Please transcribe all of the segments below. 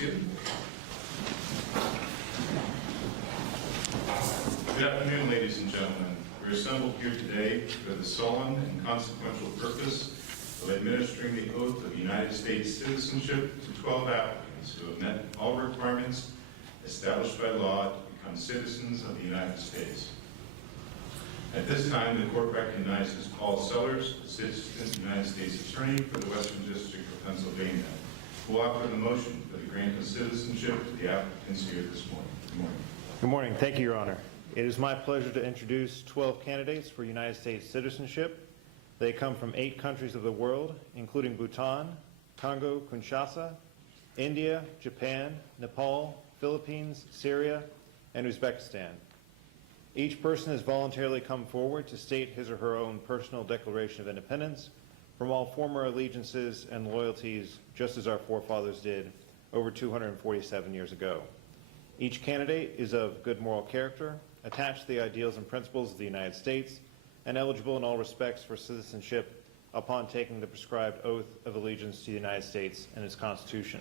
seated. Good afternoon, ladies and gentlemen. We're assembled here today for the solemn and consequential purpose of administering the oath of United States citizenship to 12 applicants who have met all requirements established by law to become citizens of the United States. At this time, the court recognizes Paul Sellers, Assistant United States Attorney for the Western District of Pennsylvania, who will offer the motion for the grant of citizenship to the applicants here this morning. Good morning. Good morning. Thank you, Your Honor. It is my pleasure to introduce 12 candidates for United States citizenship. They come from 8 countries of the world, including Bhutan, Congo, Kinshasa, India, Japan, Nepal, Philippines, Syria, and Uzbekistan. Each person has voluntarily come forward to state his or her own personal declaration of independence from all former allegiances and loyalties, just as our forefathers did over 247 years ago. Each candidate is of good moral character, attached to the ideals and principles of the United States, and eligible in all respects for citizenship upon taking the prescribed oath of allegiance to the United States and its Constitution.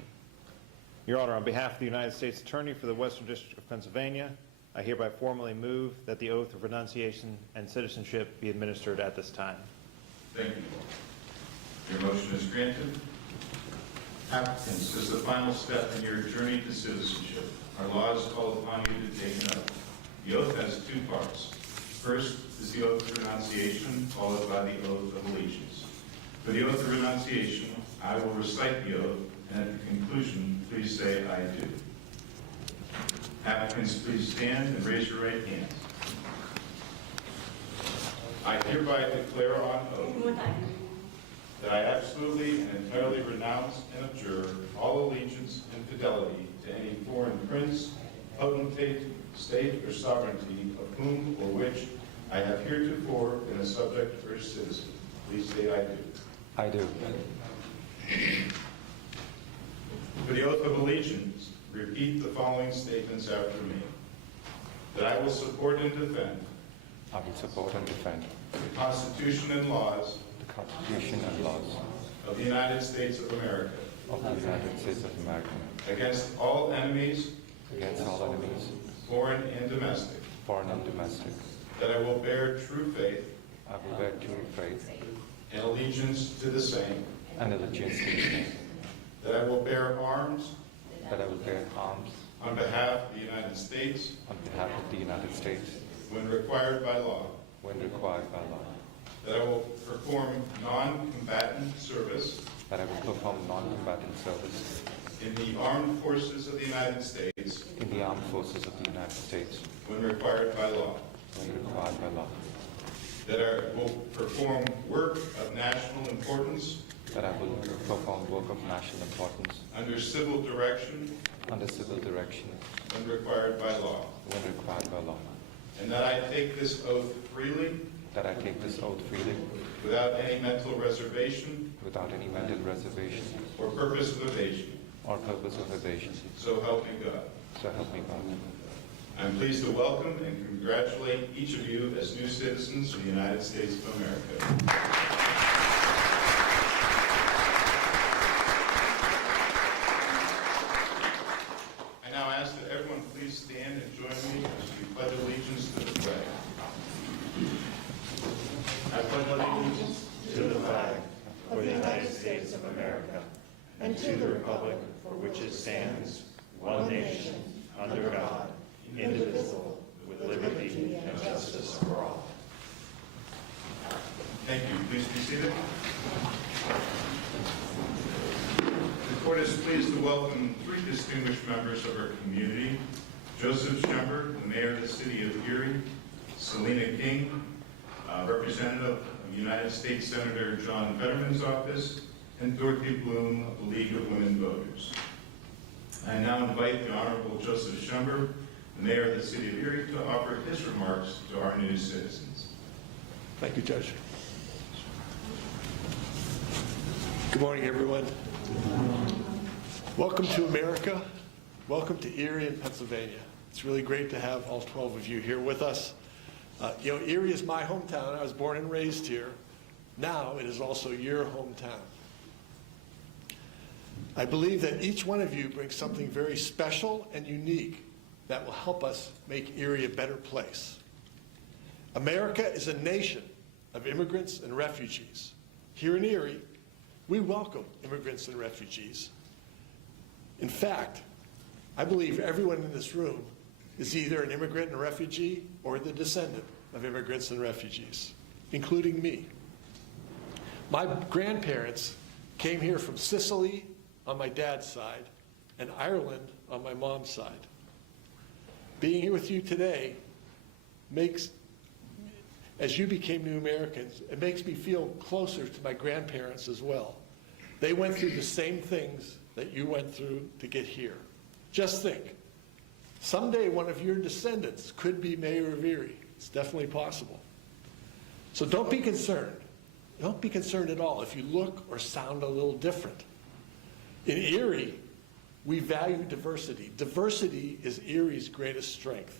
Your Honor, on behalf of the United States Attorney for the Western District of Pennsylvania, I hereby formally move that the oath of renunciation and citizenship be administered at this time. Thank you. Your motion is granted. Applicants, this is the final step in your journey to citizenship. Our laws call upon you to take an oath. The oath has 2 parts. First is the oath of renunciation, followed by the oath of allegiance. For the oath of renunciation, I will recite the oath, and at the conclusion, please say, "I do." Applicants, please stand and raise your right hand. I hereby declare on oath that I absolutely and entirely renounce and abjure all allegiance and fidelity to any foreign prince, potentate, state, or sovereignty of whom or which I have heretofore been a subject or a citizen. Please say, "I do." I do. For the oath of allegiance, repeat the following statements after me. That I will support and defend I will support and defend the Constitution and laws the Constitution and laws of the United States of America of the United States of America against all enemies, against all enemies, foreign and domestic. foreign and domestic. That I will bear true faith I will bear true faith and allegiance to the same. and allegiance to the same. That I will bear arms That I will bear arms on behalf of the United States on behalf of the United States when required by law. when required by law. That I will perform non-combatant service That I will perform non-combatant service in the armed forces of the United States in the armed forces of the United States when required by law. when required by law. That I will perform work of national importance That I will perform work of national importance under civil direction under civil direction when required by law. when required by law. And that I take this oath freely That I take this oath freely without any mental reservation without any mental reservation or purpose of evasion. or purpose of evasion. So help me God. So help me God. I'm pleased to welcome and congratulate each of you as new citizens of the United States of America. I now ask that everyone please stand and join me as we pledge allegiance to the flag. I pledge allegiance To the flag of the United States of America and to the republic for which it stands, one nation, under God, indivisible, with liberty and justice for all. Thank you. Please be seated. The court is pleased to welcome 3 distinguished members of our community: Joseph Schember, the mayor of the city of Erie; Selena King, representative of United States Senator John Fetterman's office; and Dorothy Bloom of the League of Women Voters. I now invite the Honorable Joseph Schember, the mayor of the city of Erie, to offer his remarks to our new citizens. Thank you, Judge. Good morning, everyone. Welcome to America. Welcome to Erie and Pennsylvania. It's really great to have all 12 of you here with us. Erie is my hometown. I was born and raised here. Now it is also your hometown. I believe that each one of you brings something very special and unique that will help us make Erie a better place. America is a nation of immigrants and refugees. Here in Erie, we welcome immigrants and refugees. In fact, I believe everyone in this room is either an immigrant and a refugee or the descendant of immigrants and refugees, including me. My grandparents came here from Sicily on my dad's side and Ireland on my mom's side. Being here with you today makes, as you became new Americans, it makes me feel closer to my grandparents as well. They went through the same things that you went through to get here. Just think, someday one of your descendants could be mayor of Erie. It's definitely possible. So don't be concerned. Don't be concerned at all if you look or sound a little different. In Erie, we value diversity. Diversity is Erie's greatest strength.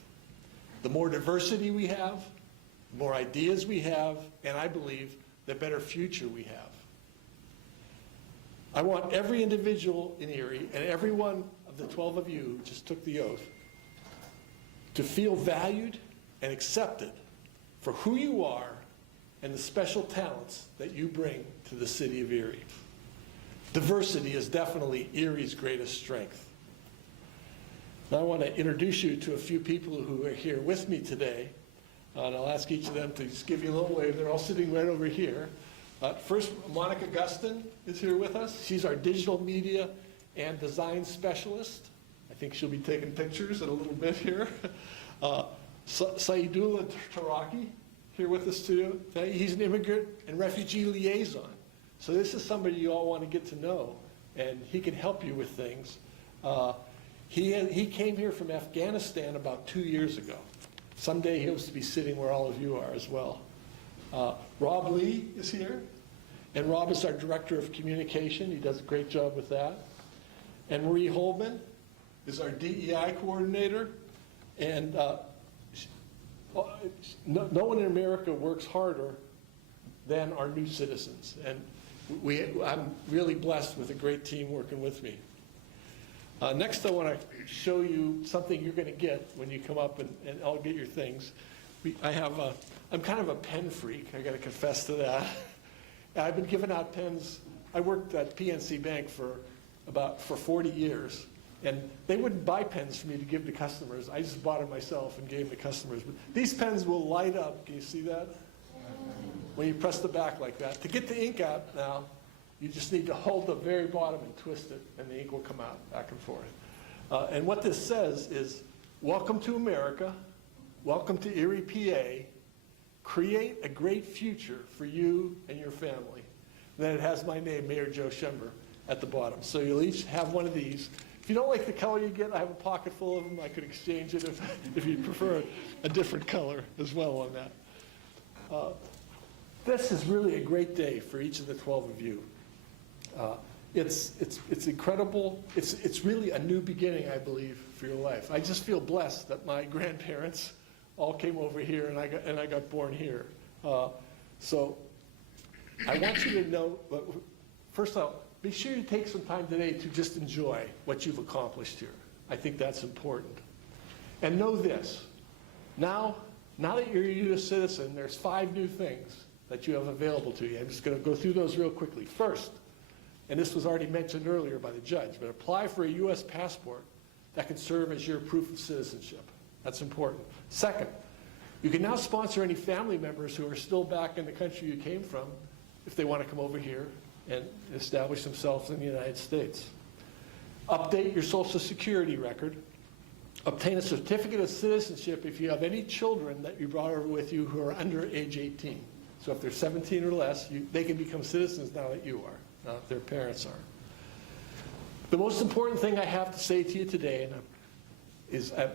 The more diversity we have, the more ideas we have, and I believe the better future we have. I want every individual in Erie and every one of the 12 of you who just took the oath to feel valued and accepted for who you are and the special talents that you bring to the city of Erie. Diversity is definitely Erie's greatest strength. Now I want to introduce you to a few people who are here with me today, and I'll ask each of them to just give you a little wave. They're all sitting right over here. First, Monica Gustin is here with us. She's our digital media and design specialist. I think she'll be taking pictures in a little bit here. Saidullah Taraki here with us too. He's an immigrant and refugee liaison. So this is somebody you all want to get to know, and he can help you with things. He came here from Afghanistan about 2 years ago. Someday he'll be sitting where all of you are as well. Rob Lee is here, and Rob is our Director of Communication. He does a great job with that. And Marie Holman is our DEI Coordinator, and no one in America works harder than our new citizens. And I'm really blessed with a great team working with me. Next, I want to show you something you're going to get when you come up and I'll get your things. I'm kind of a pen freak. I got to confess to that. I've been giving out pens. I worked at PNC Bank for 40 years, and they wouldn't buy pens for me to give to customers. I just bought them myself and gave them to customers. But these pens will light up. Can you see that? When you press the back like that. To get the ink out now, you just need to hold the very bottom and twist it, and the ink will come out back and forth. And what this says is, welcome to America, welcome to Erie, PA, create a great future for you and your family. And then it has my name, Mayor Joe Schember, at the bottom. So you'll each have one of these. If you don't like the color you get, I have a pocket full of them. I could exchange it if you prefer a different color as well on that. This is really a great day for each of the 12 of you. It's incredible. It's really a new beginning, I believe, for your life. I just feel blessed that my grandparents all came over here and I got born here. So I want you to know, first off, be sure you take some time today to just enjoy what you've accomplished here. I think that's important. And know this, now that you're a U.S. citizen, there's 5 new things that you have available to you. I'm just going to go through those real quickly. First, and this was already mentioned earlier by the judge, but apply for a U.S. passport that can serve as your proof of citizenship. That's important. Second, you can now sponsor any family members who are still back in the country you came from if they want to come over here and establish themselves in the United States. Update your Social Security record. Obtain a certificate of citizenship if you have any children that you brought over with you who are under age 18. So if they're 17 or less, they can become citizens now that you are, not their parents are. The most important thing I have to say to you today, is I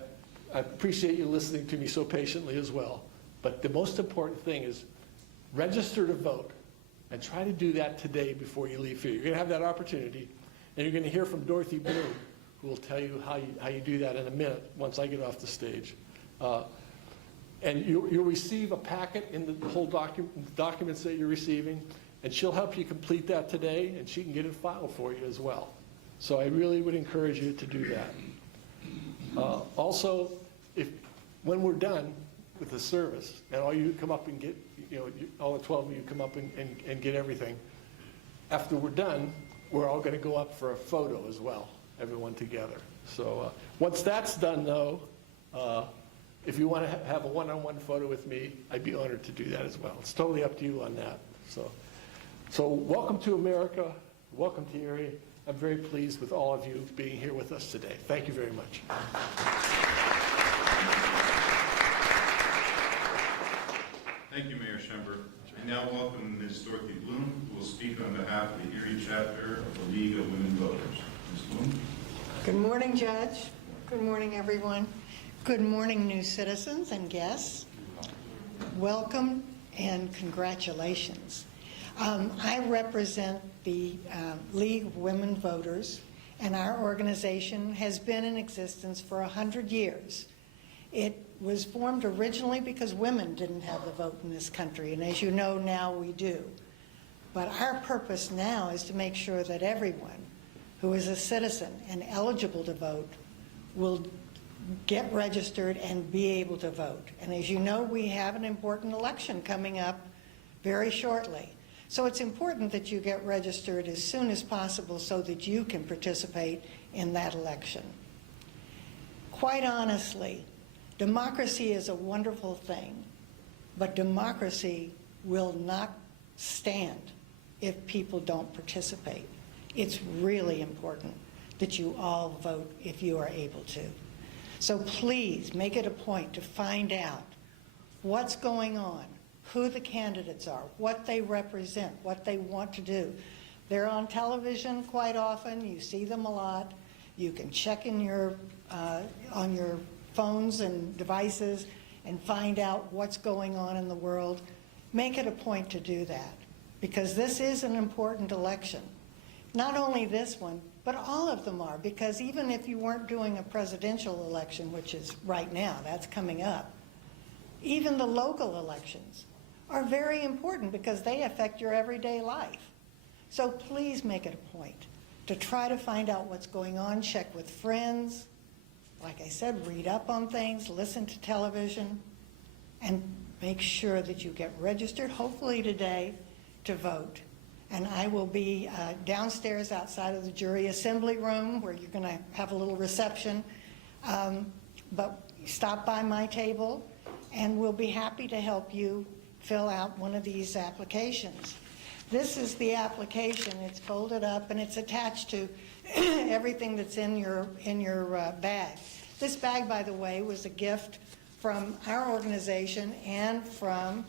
appreciate you listening to me so patiently as well, but the most important thing is register to vote, and try to do that today before you leave here. You're going to have that opportunity, and you're going to hear from Dorothy Bloom, who will tell you how you do that in a minute once I get off the stage. And you'll receive a packet in the whole documents that you're receiving, and she'll help you complete that today, and she can get it filed for you as well. So I really would encourage you to do that. Also, when we're done with the service, and all you come up and get, all the 12 of you come up and get everything, after we're done, we're all going to go up for a photo as well, everyone together. So once that's done, though, if you want to have a one-on-one photo with me, I'd be honored to do that as well. It's totally up to you on that. So welcome to America. Welcome to Erie. I'm very pleased with all of you being here with us today. Thank you very much. Thank you, Mayor Schember. I now welcome Ms. Dorothy Bloom, who will speak on behalf of the Erie chapter of the League of Women Voters. Ms. Bloom. Good morning, Judge. Good morning, everyone. Good morning, new citizens and guests. Welcome and congratulations. I represent the League of Women Voters, and our organization has been in existence for 100 years. It was formed originally because women didn't have the vote in this country, and as you know, now we do. But our purpose now is to make sure that everyone who is a citizen and eligible to vote will get registered and be able to vote. And as you know, we have an important election coming up very shortly. So it's important that you get registered as soon as possible so that you can participate in that election. Quite honestly, democracy is a wonderful thing, but democracy will not stand if people don't participate. It's really important that you all vote if you are able to. So please make it a point to find out what's going on, who the candidates are, what they represent, what they want to do. They're on television quite often. You see them a lot. You can check in on your phones and devices and find out what's going on in the world. Make it a point to do that, because this is an important election. Not only this one, but all of them are, because even if you weren't doing a presidential election, which is right now, that's coming up, even the local elections are very important because they affect your everyday life. So please make it a point to try to find out what's going on, check with friends, like I said, read up on things, listen to television, and make sure that you get registered, hopefully today, to vote. And I will be downstairs outside of the jury assembly room where you're going to have a little reception. But stop by my table and we'll be happy to help you fill out one of these applications. This is the application. It's folded up and it's attached to everything that's in your bag. This bag, by the way, was a gift from our organization and from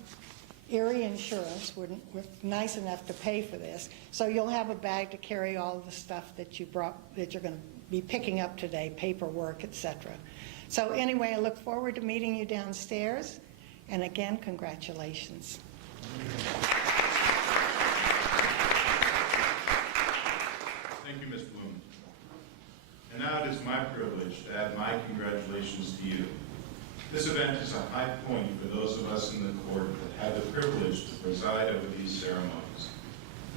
Erie Insurance. We're nice enough to pay for this. So you'll have a bag to carry all of the stuff that you brought, that you're going to be picking up today, paperwork, etc. So anyway, I look forward to meeting you downstairs. And again, congratulations. Thank you, Ms. Bloom. And now it is my privilege to add my congratulations to you. This event is a high point for those of us in the court that have the privilege to preside over these ceremonies.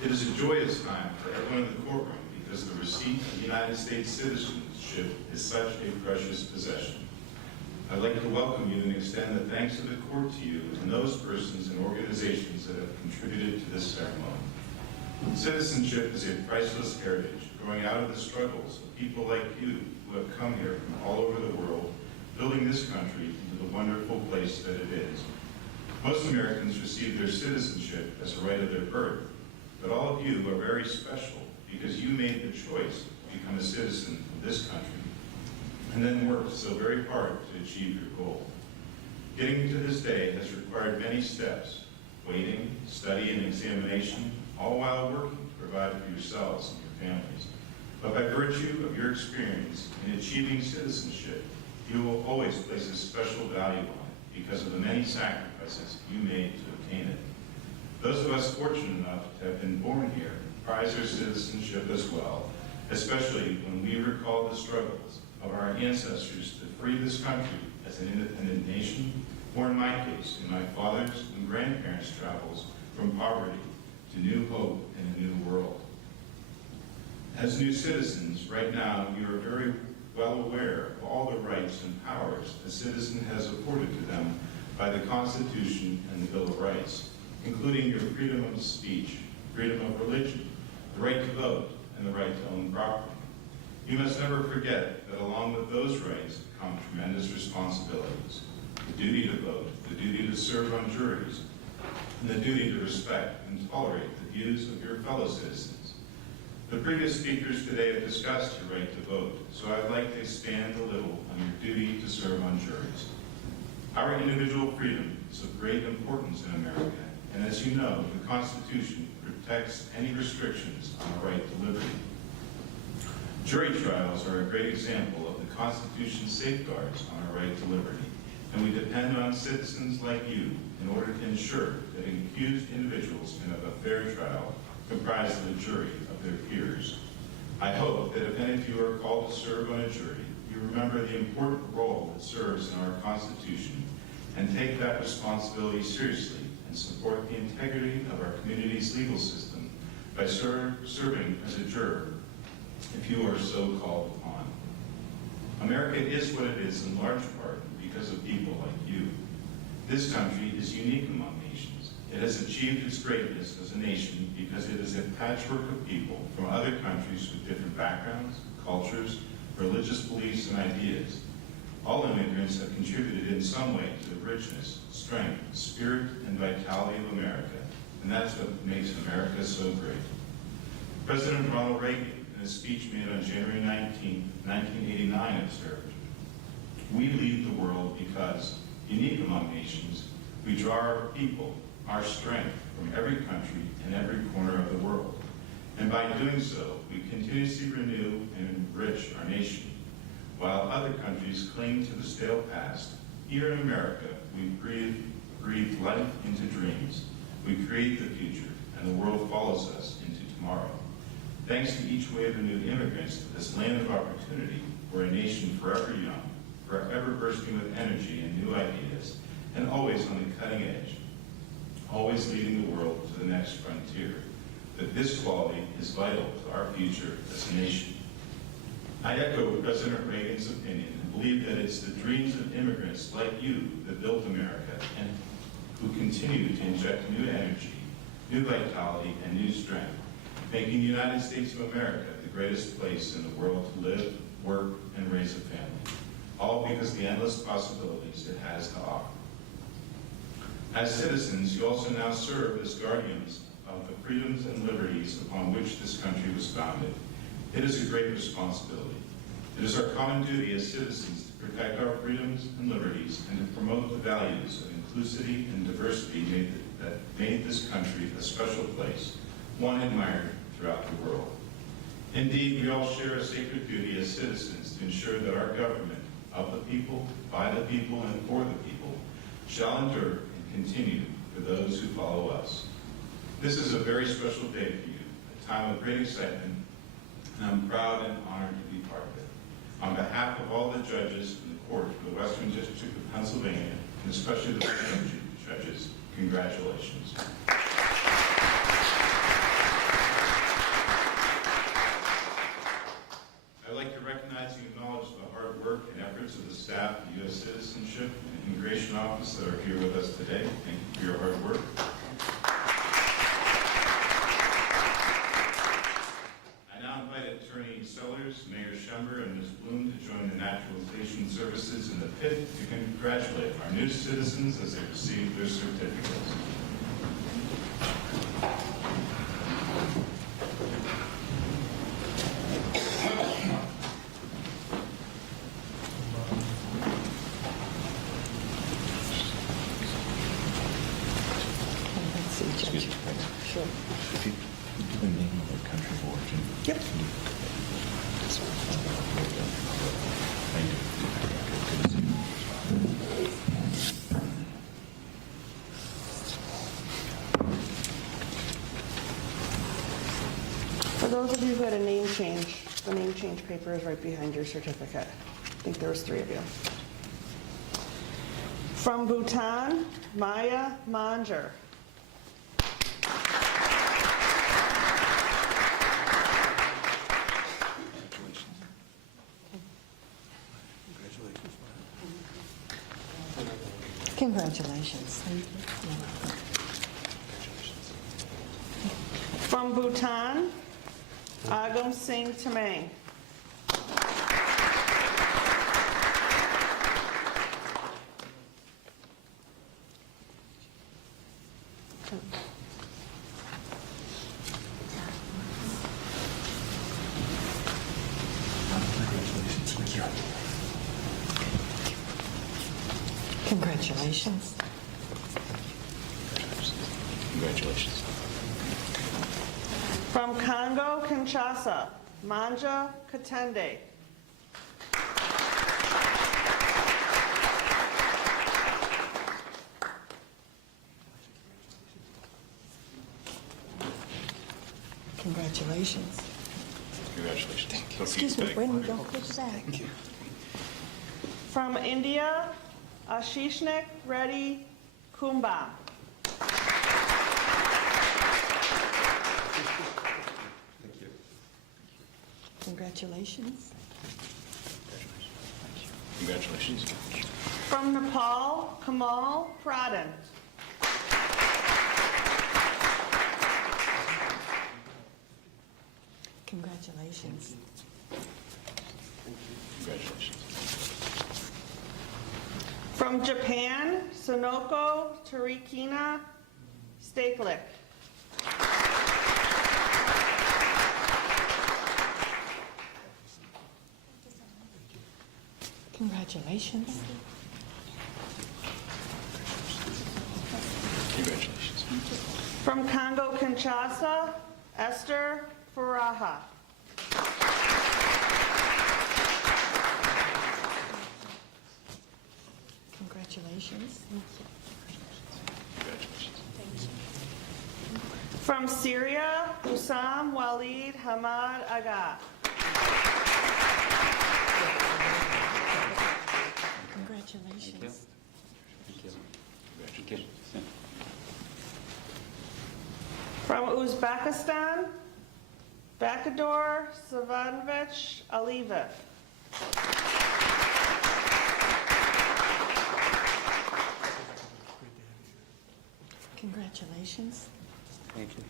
It is a joyous time for everyone in the courtroom because the receipt of United States citizenship is such a precious possession. I'd like to welcome you and extend the thanks of the court to you and those persons and organizations that have contributed to this ceremony. Citizenship is a priceless heritage growing out of the struggles of people like you who have come here from all over the world, building this country into the wonderful place that it is. Most Americans receive their citizenship as a right of their birth, but all of you are very special because you made the choice to become a citizen of this country and then worked so very hard to achieve your goal. Getting to this day has required many steps, waiting, study, and examination, all while working to provide for yourselves and your families. But by virtue of your experience in achieving citizenship, you will always place a special value on it because of the many sacrifices you made to obtain it. Those of us fortunate enough to have been born here prize our citizenship as well, especially when we recall the struggles of our ancestors to free this country as an independent nation, or in my case, in my father's and grandparents' travels from poverty to new hope in a new world. As new citizens, right now, you are very well aware of all the rights and powers a citizen has afforded to them by the Constitution and the Bill of Rights, including your freedom of speech, freedom of religion, the right to vote, and the right to own property. You must never forget that along with those rights come tremendous responsibilities. The duty to vote, the duty to serve on juries, and the duty to respect and tolerate the views of your fellow citizens. The previous speakers today have discussed your right to vote, so I'd like to expand a little on your duty to serve on juries. Our individual freedom is of great importance in America, and as you know, the Constitution protects any restrictions on the right to liberty. Jury trials are a great example of the Constitution's safeguards on our right to liberty, and we depend on citizens like you in order to ensure that accused individuals can have a fair trial comprised of a jury of their peers. I hope that if any of you are called to serve on a jury, you remember the important role it serves in our Constitution and take that responsibility seriously and support the integrity of our community's legal system by serving as a juror if you are so called upon. America is what it is in large part because of people like you. This country is unique among nations. It has achieved its greatness as a nation because it is a patchwork of people from other countries with different backgrounds, cultures, religious beliefs, and ideas. All immigrants have contributed in some way to the richness, strength, spirit, and vitality of America, and that's what makes America so great. President Ronald Reagan, in a speech made on January 19, 1989, observed, "We lead the world because, unique among nations, we draw our people, our strength, from every country and every corner of the world. And by doing so, we continuously renew and enrich our nation. While other countries cling to the stale past, here in America, we breathe life into dreams. We create the future, and the world follows us into tomorrow. Thanks to each wave of new immigrants to this land of opportunity, we're a nation forever young, forever bursting with energy and new ideas, and always on the cutting edge, always leading the world to the next frontier. But this quality is vital to our future as a nation." I echo President Reagan's opinion and believe that it's the dreams of immigrants like you that built America and who continue to inject new energy, new vitality, and new strength, making the United States of America the greatest place in the world to live, work, and raise a family, all because of the endless possibilities it has to offer. As citizens, you also now serve as guardians of the freedoms and liberties upon which this country was founded. It is a great responsibility. It is our common duty as citizens to protect our freedoms and liberties and to promote the values of inclusivity and diversity that made this country a special place, one admired throughout the world. Indeed, we all share a sacred duty as citizens to ensure that our government, of the people, by the people, and for the people, shall endure and continue for those who follow us. This is a very special day for you, a time of great excitement, and I'm proud and honored to be part of it. On behalf of all the judges in the court of the Western District of Pennsylvania, and especially the Western judges, congratulations. I'd like to recognize and acknowledge the hard work and efforts of the staff of the U.S. Citizenship and Immigration Office that are here with us today. Thank you for your hard work. I now invite Attorney Sellers, Mayor Schember, and Ms. Bloom to join the Naturalization Services in the pit to congratulate our new citizens as they receive their certificates. Sure. If you do the name of the country of origin. Yep. This one. Thank you. Good to see you. For those of you who had a name change, the name change paper is right behind your certificate. I think there was 3 of you. From Bhutan, Maya Manjar. Congratulations. From Bhutan, Agam Singh Tamang. Congratulations. Congratulations. From Congo, Kinshasa, Manja Katende. Congratulations. Congratulations. Excuse me, when we go put it back. Thank you. From India, Ashishnik Reddy Kumba. Congratulations. Congratulations. From Nepal, Kamal Pradhan. Congratulations. Congratulations. From Japan, Sonoko Tarikina Staklik. Congratulations. Congratulations. From Congo, Kinshasa, Esther Faraha. Congratulations. Congratulations. From Syria, Hussam Walid Hamad Aga. Congratulations. Congratulations. From Uzbekistan, Bakador Savanovich Aliyev. Congratulations. Thank you.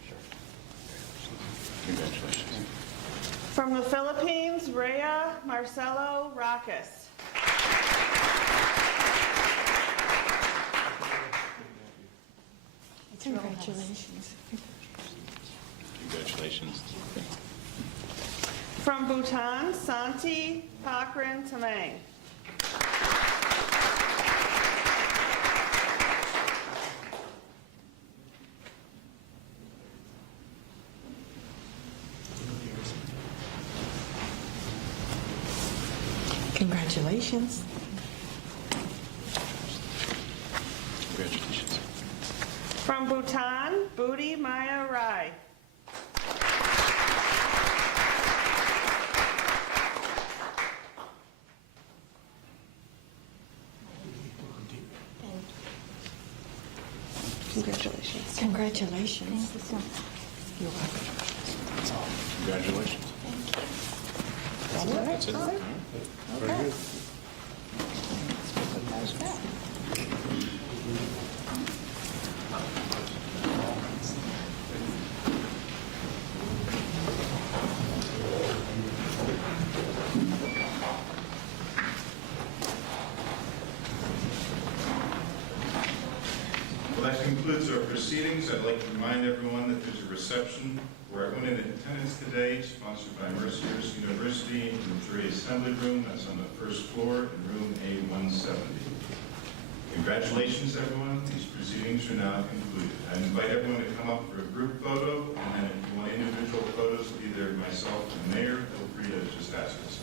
Congratulations. From the Philippines, Rhea Marcelo Racas. Congratulations. Congratulations. From Bhutan, Santi Pakrin Tamang. Congratulations. Congratulations. From Bhutan, Budi Maya Rai. Congratulations. Congratulations. You're welcome. Congratulations. That's it. Okay. Well, that concludes our proceedings. I'd like to remind everyone that there's a reception for everyone in attendance today, sponsored by Mercyhurst University in the Missouri Assembly Room. That's on the first floor in room A170. Congratulations, everyone. These proceedings are now concluded. I invite everyone to come up for a group photo, and then if you want individual photos with either myself or the mayor, feel free to just ask us.